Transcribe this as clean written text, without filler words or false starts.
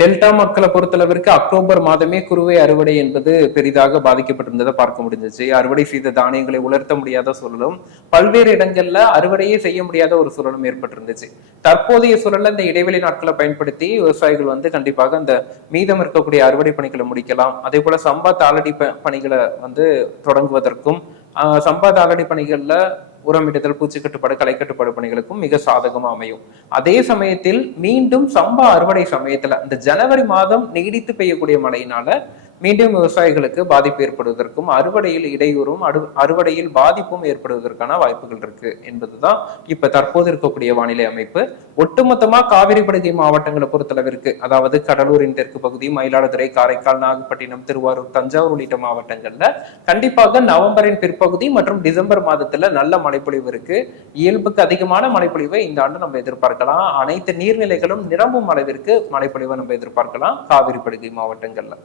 Delta மக்களை பொறுத்தளவிற்கு October மாதமே குறுவை அறுவடை என்பது பெரிதாக பாதிக்கப்பட்டிருந்ததை பார்க்க முடிஞ்சிச்சு. அறுவடை செய்த தானியங்களை உலர்த்த முடியாத சூழலும், பல்வேறு இடங்கள்ல அறுவடையே செய்ய முடியாத ஒரு சூழலும் ஏற்பட்டிருந்துச்சு. தற்போதைய சூழல்ல இந்த இடைவெளி நாட்களை பயன்படுத்தி விவசாயிகள் கண்டிப்பாக அந்த மீதம் இருக்கக்கூடிய அறுவடை பணிகளை முடிக்கலாம். அதே போல சம்பா தாளடி பணிகளை தொடங்குவதற்கும், சம்பா தாளடி பணிகள்ல உரமிடுதல், பூச்சி கட்டுப்பாடு, களை கட்டுப்பாடு பணிகளுக்கும் மிக சாதகமா அமையும். அதே சமயத்தில் மீண்டும் சம்பா அறுவடை சமயத்துல இந்த ஜனவரி மாதம் நீடித்து பெய்யக்கூடிய மழையினால மீண்டும் விவசாயிகளுக்கு பாதிப்பு ஏற்படுவதற்கும், அறுவடையில் இடையூறும் அறுவடையில் பாதிப்பும் ஏற்படுவதற்கான வாய்ப்புகள் இருக்கு என்பதுதான் இப்ப தற்போது இருக்கக்கூடிய வானிலை அமைப்பு. ஒட்டுமொத்தமா காவிரி படுகை மாவட்டங்களை பொறுத்தளவிற்கு, அதாவது கடலூரின் தெற்கு பகுதி, மயிலாடுதுறை, காரைக்கால், நாகப்பட்டினம், திருவாரூர், தஞ்சாவூர் உள்ளிட்ட மாவட்டங்கள்ல கண்டிப்பாக நவம்பரின் பிற்பகுதி மற்றும் டிசம்பர் மாதத்துல நல்ல மழைப்பொழிவு இருக்கு. இயல்புக்கு அதிகமான மழைப்பொழிவை இந்த ஆண்டு நம்ம எதிர்பார்க்கலாம். அனைத்து நீர்நிலைகளும் நிரம்பும் அளவிற்கு மழைப்பொழிவை நம்ம எதிர்பார்க்கலாம் காவிரி படுகை மாவட்டங்கள்ல.